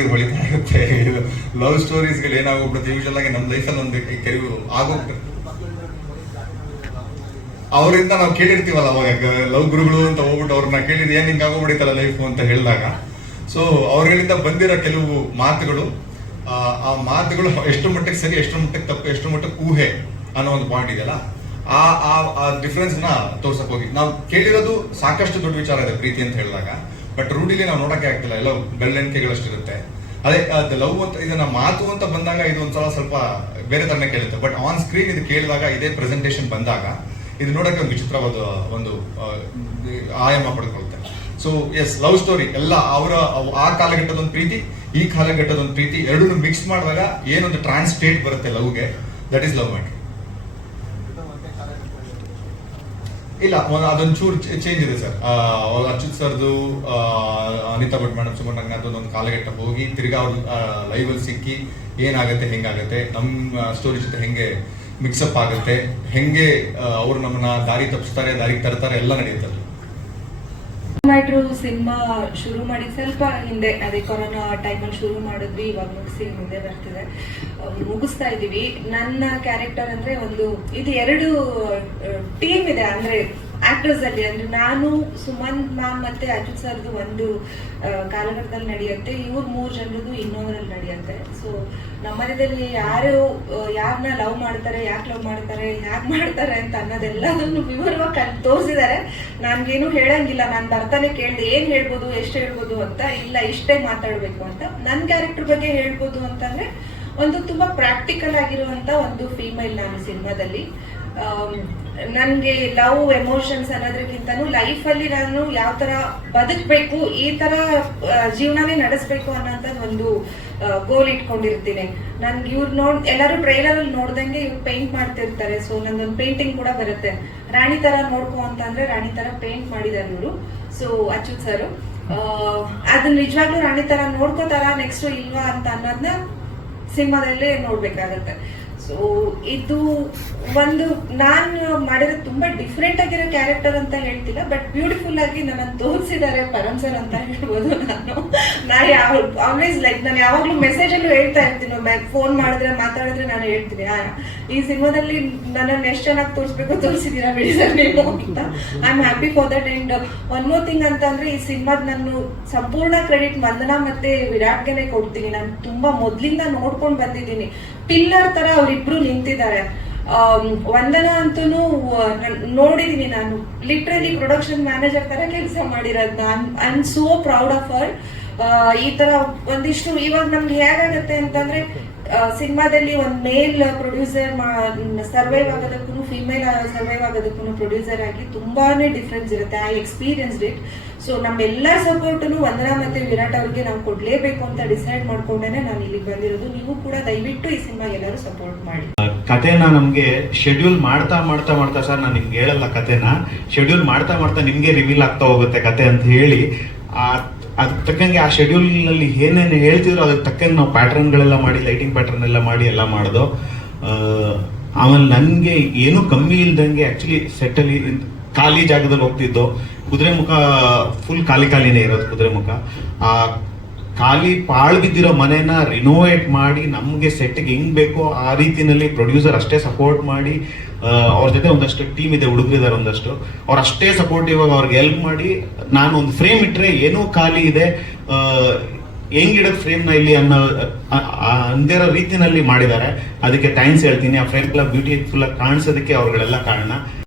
ಹೊಳಿತಾ ಇರುತ್ತೆ. Love ಸ್ಟೋರೀಸ್ಗಳು ಏನಾಗೋಗ್ಬಿಡುತ್ತೆ usual ಆಗಿ ನಮ್ಮ ಲೈಫಲ್ಲಿ ಒಂದು ಕೆಲವು ಆಗೋಗ್ಬಿಡುತ್ತೆ. ಅವರಿಂದ ನಾವು ಕೇಳಿರ್ತೀವಲ್ಲ ಅವಾಗ ಲವ್ ಗುರುಗಳು ಅಂತ ಹೋಗ್ಬಿಟ್ಟು ಅವ್ರನ್ನ ಕೇಳಿದ್ರೆ ಏನ್ ಹಿಂಗೆ ಆಗೋಗ್ಬಿಡಿತಲ್ಲ ಲೈಫ್ ಅಂತ ಹೇಳಿದಾಗ, ಸೊ ಅವ್ರಗಳಿಂದ ಬಂದಿರೋ ಕೆಲವು ಮಾತುಗಳು, ಆ ಮಾತುಗಳು ಎಷ್ಟು ಮಟ್ಟಕ್ಕೆ ಸರಿ, ಎಷ್ಟು ಮಟ್ಟಕ್ಕೆ ತಪ್ಪು, ಎಷ್ಟು ಮಟ್ಟಕ್ಕೆ ಊಹೆ ಅನ್ನೋ ಒಂದು ಪಾಯಿಂಟ್ ಇದೆಯಲ್ಲ, ಆ ಡಿಫ್ರೆನ್ಸ್ ನ ತೋರ್ಸಕ್ ಹೋಗಿ ನಾವು ಕೇಳಿರೋದು ಸಾಕಷ್ಟು ದೊಡ್ಡ ವಿಚಾರ ಇದೆ ಪ್ರೀತಿ ಅಂತ ಹೇಳಿದಾಗ. ಬಟ್ ರೂಢಿಲಿ ನಾವು ನೋಡಕ್ಕೆ ಆಗ್ತಿಲ್ಲ, ಎಲ್ಲ ಬೆಳ್ಳಣಿಕೆಗಳಷ್ಟಿರುತ್ತೆ. ಅದೇ ಲವ್ ಅಂತ ಇದನ್ನ ಮಾತು ಅಂತ ಬಂದಾಗ ಇದು ಒಂದ್ಸಲ ಸ್ವಲ್ಪ ಬೇರೆ ತರನೇ ಕೇಳುತ್ತೆ. ಬಟ್ ಆನ್ ಸ್ಕ್ರೀನ್ ಇದು ಕೇಳಿದಾಗ, ಇದೇ ಪ್ರೆಸೆಂಟೇಷನ್ ಬಂದಾಗ ಇದು ನೋಡಕ್ಕೆ ಒಂದು ವಿಚಿತ್ರವಾದ ಒಂದು ಆಯಾಮ ಪಡೆದುಕೊಳ್ಳುತ್ತೆ. ಸೊ ಎಸ್, ಲವ್ ಸ್ಟೋರಿ ಎಲ್ಲ ಅವರ ಆ ಕಾಲಘಟ್ಟದೊಂದು ಪ್ರೀತಿ, ಈ ಕಾಲಘಟ್ಟದೊಂದು ಪ್ರೀತಿ ಎರಡೂ ಮಿಕ್ಸ್ ಮಾಡಿದಾಗ ಏನೊಂದು ಟ್ರಾನ್ಸ್ಟೇಟ್ ಬರುತ್ತೆ ಲವ್ಗೆ, ದಟ್ ಈಸ್ ಲವ್ ಮ್ಯಾಟ್ರ್. ಇಲ್ಲ, ಅದೊಂಚೂರು ಚೇಂಜ್ ಇದೆ ಸರ್. ಅಚ್ಯುತ್ ಸರ್ದು, ಅನಿತಾ ಭಟ್ ಮೇಡಮ್, ಸುಮನ್ ಒಂದು ಕಾಲಘಟ್ಟ ಹೋಗಿ ತಿರ್ಗಾ ಅವ್ರು ಲೈವ್ ಅಲ್ಲಿ ಸಿಕ್ಕಿ ಏನಾಗುತ್ತೆ, ಹೆಂಗಾಗುತ್ತೆ, ನಮ್ಮ ಸ್ಟೋರಿ ಜೊತೆ ಹೆಂಗೆ ಮಿಕ್ಸಪ್ ಆಗುತ್ತೆ, ಹೆಂಗೆ ಅವ್ರು ನಮ್ಮನ್ನ ದಾರಿ ತಪ್ಪಿಸ್ತಾರೆ, ದಾರಿಗೆ ತರ್ತಾರೆ, ಎಲ್ಲ ನಡೆಯುತ್ತೆ. ಸಿನಿಮಾ ಶುರು ಮಾಡಿ ಸ್ವಲ್ಪ ಹಿಂದೆ, ಅದೇ ಕೊರೋನಾ ಟೈಮಲ್ಲಿ ಶುರು ಮಾಡಿದ್ವಿ, ಇವಾಗ ಮುಗಿಸಿ ಮುಂದೆ ಬರ್ತಿದೆ, ಮುಗಿಸ್ತಾ ಇದೀವಿ. ನನ್ನ ಕ್ಯಾರೆಕ್ಟರ್ ಅಂದ್ರೆ ಇದು ಎರಡು ಟೀಮ್ ಇದೆ, ಅಂದ್ರೆ ಆಕ್ಟರ್ಸ್ ಅಲ್ಲಿ. ಅಂದ್ರೆ ನಾನು, ಸುಮನ್ ಮ್ಯಾಮ್ ಮತ್ತೆ ಅಚ್ಯುತ್ ಸರ್ದು ಒಂದು ಕಾಲಘಟ್ಟದಲ್ಲಿ ನಡೆಯುತ್ತೆ, ಇವ್ರು 3 ಜನರದು ಇನ್ನೊಂದ್ರಲ್ಲಿ ನಡೆಯುತ್ತೆ. ಸೊ ನಮ್ಮನೇಲಿ ಯಾರು ಯಾರನ್ನ ಲವ್ ಮಾಡ್ತಾರೆ, ಯಾಕೆ ಲವ್ ಮಾಡ್ತಾರೆ, ಹ್ಯಾಕ್ ಮಾಡ್ತಾರೆ ಅಂತ ಅನ್ನೋದೆಲ್ಲದನ್ನು ವಿವರವಾಗಿ ತೋರಿಸಿದ್ದಾರೆ. ನನ್ಗೇನು ಹೇಳಂಗಿಲ್ಲ, ನಾನು ಬರ್ತಾನೆ ಕೇಳ್ದೆ ಏನ್ ಹೇಳ್ಬೋದು, ಎಷ್ಟು ಹೇಳ್ಬೋದು ಅಂತ. ಇಲ್ಲ, ಇಷ್ಟೇ ಮಾತಾಡ್ಬೇಕು ಅಂತ. ನನ್ನ ಕ್ಯಾರೆಕ್ಟರ್ ಬಗ್ಗೆ ಹೇಳ್ಬೋದು ಅಂತಂದ್ರೆ, ಒಂದು ತುಂಬಾ ಪ್ರಾಕ್ಟಿಕಲ್ ಆಗಿರುವಂತ ಒಂದು ಫೀಮೇಲ್ ನಾನು ಸಿನಿಮಾದಲ್ಲಿ. ನನ್ಗೆ ಲವ್ ಎಮೋಷನ್ಸ್ ಅನ್ನೋದಕ್ಕಿಂತನೂ ಲೈಫ್ ಅಲ್ಲಿ ನಾನು ಯಾವ ತರ ಬದುಕಬೇಕು, ಈ ತರ ಜೀವನನೇ ನಡೆಸಬೇಕು ಅನ್ನೋಂತ ಒಂದು ಗೋಲ್ ಇಟ್ಕೊಂಡಿರ್ತೀನಿ. ನನ್ಗೆ ಎಲ್ಲರೂ ಟ್ರೈಲರ್ ಅಲ್ಲಿ ನೋಡ್ದಂಗೆ ಇವ್ರು ಪೇಂಟ್ ಮಾಡ್ತಿರ್ತಾರೆ. ಸೊ ನಂದೊಂದು ಪೇಂಟಿಂಗ್ ಕೂಡ ಬರುತ್ತೆ, ರಾಣಿ ತರ ನೋಡ್ಕೊ ಅಂತ ಅಂದ್ರೆ ರಾಣಿ ತರ ಪೇಂಟ್ ಮಾಡಿದಾರೆ ಇವರು. ಸೊ ಅಚ್ಯುತ್ ಸರ್ ಅದನ್ನ ನಿಜವಾಗ್ಲೂ ರಾಣಿ ತರ ನೋಡ್ಕೋತಾರ ನೆಕ್ಸ್ಟ್ ಇಲ್ವಾ ಅಂತ ಅನ್ನೋದನ್ನ ಸಿನಿಮಾದಲ್ಲೇ ನೋಡ್ಬೇಕಾಗತ್ತೆ. ಸೊ ಇದು ನಾನು ಮಾಡಿರೋ ತುಂಬಾ ಡಿಫ್ರೆಂಟ್ ಆಗಿರೋ ಕ್ಯಾರೆಕ್ಟರ್ ಅಂತ ಹೇಳ್ತಿಲ್ಲ, ಬಟ್ ಬ್ಯೂಟಿಫುಲ್ ಆಗಿ ನನ್ನ ತೋರಿಸಿದ್ದಾರೆ ಪರಮ್ ಸರ್ ಅಂತ ಹೇಳ್ಬೋದು. ನಾನು ಆಲ್ವೇಸ್ ಲೈಕ್, ನಾನು ಯಾವಾಗ್ಲೂ ಮೆಸೇಜ್ ಅಲ್ಲೂ ಹೇಳ್ತಾ ಇರ್ತೀನಿ, ಫೋನ್ ಮಾಡಿದ್ರೆ ಮಾತಾಡಿದ್ರೆ ನಾನು ಹೇಳ್ತೀನಿ, ಈ ಸಿನಿಮಾದಲ್ಲಿ ನನ್ನನ್ನು ಎಷ್ಟು ಚೆನ್ನಾಗಿ ತೋರಿಸಿದೀರಾ ಬಿಡಿ ಸರ್ ನೀವು ಅಂತ. I am happy for that. And one more thing ಅಂತ ಅಂದ್ರೆ, ಈ ಸಿನಿಮಾದ ನಾನು ಸಂಪೂರ್ಣ ಕ್ರೆಡಿಟ್ ವಂದನಾ ಮತ್ತೆ ವಿರಾಟ್ಗೆನೆ ಕೊಡ್ತೀನಿ. ನಾನು ತುಂಬಾ ಮೊದ್ಲಿಂದ ನೋಡ್ಕೊಂಡ್ ಬಂದಿದ್ದೀನಿ, ಪಿಲ್ಲರ್ ತರ ಅವ್ರಿಬ್ರು ನಿಂತಿದ್ದಾರೆ. ವಂದನಾ ಅಂತೂ ನೋಡಿದೀನಿ ನಾನು, ಲಿಟ್ರಲಿ ಪ್ರೊಡಕ್ಷನ್ ಮ್ಯಾನೇಜರ್ ತರ ಕೆಲಸ ಮಾಡಿರೋದು. I am so proud of her. ಈ ತರ ಒಂದಿಷ್ಟು ಇವಾಗ ನಮ್ಗೆ ಹೇಗಾಗತ್ತೆ ಅಂತಂದ್ರೆ, ಸಿನಿಮಾದಲ್ಲಿ ಒಂದ್ ಮೇಲ್ ಪ್ರೊಡ್ಯೂಸರ್ ಸರ್ವೈವ್ ಆಗೋದಕ್ಕೂ ಫಿಮೇಲ್ ಸರ್ವೈವ್ ಆಗೋದಕ್ಕೂ ಪ್ರೊಡ್ಯೂಸರ್ ಆಗಿ ತುಂಬಾನೇ ಡಿಫ್ರೆನ್ಸ್ ಇರುತ್ತೆ. I experienced it. ಸೊ ನಮ್ಮೆಲ್ಲಾ ಸಪೋರ್ಟ್ನು ವಂದನಾ ಮತ್ತೆ ವಿರಾಟ್ ಅವ್ರಿಗೆ ನಾವು ಕೊಡ್ಲೇಬೇಕು ಅಂತ ಡಿಸೈಡ್ ಮಾಡ್ಕೊಂಡೇನೆ ನಾನು ಇಲ್ಲಿಗೆ ಬಂದಿರೋದು. ನೀವು ಕೂಡ ದಯವಿಟ್ಟು ಈ ಸಿನಿಮಾ ಎಲ್ಲರೂ ಸಪೋರ್ಟ್ ಮಾಡಿ. ಕಥೆನ ನಮ್ಗೆ ಶೆಡ್ಯೂಲ್ ಮಾಡ್ತಾ ಸರ್, ನಾನು ನಿಮ್ಗೆ ಹೇಳಲ್ಲ, ಕಥೆನ ಶೆಡ್ಯೂಲ್ ಮಾಡ್ತಾ ನಿಮ್ಗೆ ರಿವೀಲ್ ಆಗ್ತಾ ಹೋಗುತ್ತೆ ಕತೆ ಅಂತ ಹೇಳಿ, ಅದಕ್ಕೆ ತಕ್ಕಂಗೆ ಆ ಶೆಡ್ಯೂಲ್ ನಲ್ಲಿ ಏನೇನು ಹೇಳ್ತಿದ್ರು ಅದಕ್ಕೆ ತಕ್ಕಂಗೆ ನಾವು ಪ್ಯಾಟರ್ನ್ಗಳೆಲ್ಲ ಮಾಡಿ, ಲೈಟಿಂಗ್ ಪ್ಯಾಟರ್ನ್ ಎಲ್ಲ ಮಾಡಿ ಎಲ್ಲ ಮಾಡೋದು. ಆಮೇಲೆ ನನಗೆ ಏನೂ ಕಮ್ಮಿ ಇಲ್ದಂಗೆ ಆಕ್ಚುಲಿ ಸೆಟ್ಟಲ್ಲಿ ಖಾಲಿ ಜಾಗದಲ್ಲಿ ಹೋಗ್ತಿದ್ದು, ಕುದುರೆಮುಖ ಫುಲ್ ಖಾಲಿನೇ ಇರೋದು. ಕುದುರೆಮುಖ ಆ ಖಾಲಿ ಪಾಳು ಬಿದ್ದಿರೋ ಮನೆನ ರಿನೋವೇಟ್ ಮಾಡಿ ನಮಗೆ ಸೆಟ್ಗೆ ಹೆಂಗ್ ಬೇಕೋ ಆ ರೀತಿನಲ್ಲಿ ಪ್ರೊಡ್ಯೂಸರ್ ಅಷ್ಟೇ ಸಪೋರ್ಟ್ ಮಾಡಿ, ಅವ್ರ ಜೊತೆ ಒಂದಷ್ಟು ಟೀಮ್ ಇದೆ, ಹುಡುಗರಿದ್ದಾರೆ ಒಂದಷ್ಟು, ಅವ್ರು ಅಷ್ಟೇ ಸಪೋರ್ಟಿವ್ ಆಗಿ ಅವ್ರಿಗೆ ಹೆಲ್ಪ್ ಮಾಡಿ, ನಾನು ಒಂದು ಫ್ರೇಮ್ ಇಟ್ಟರೆ ಏನೋ ಖಾಲಿ ಇದೆ, ಹೆಂಗಿಡೋದು ಫ್ರೇಮ್ನ ಇಲ್ಲಿ ಅಂದಿರೋ ರೀತಿನಲ್ಲಿ ಮಾಡಿದ್ದಾರೆ. ಅದಕ್ಕೆ ಥ್ಯಾಂಕ್ಸ್ ಹೇಳ್ತೀನಿ. ಆ ಫ್ರೇಮ್ ಎಲ್ಲ ಬ್ಯೂಟಿಫುಲ್ ಆಗಿ ಕಾಣಿಸೋದಕ್ಕೆ ಅವ್ರುಗಳೆಲ್ಲ ಕಾರಣ.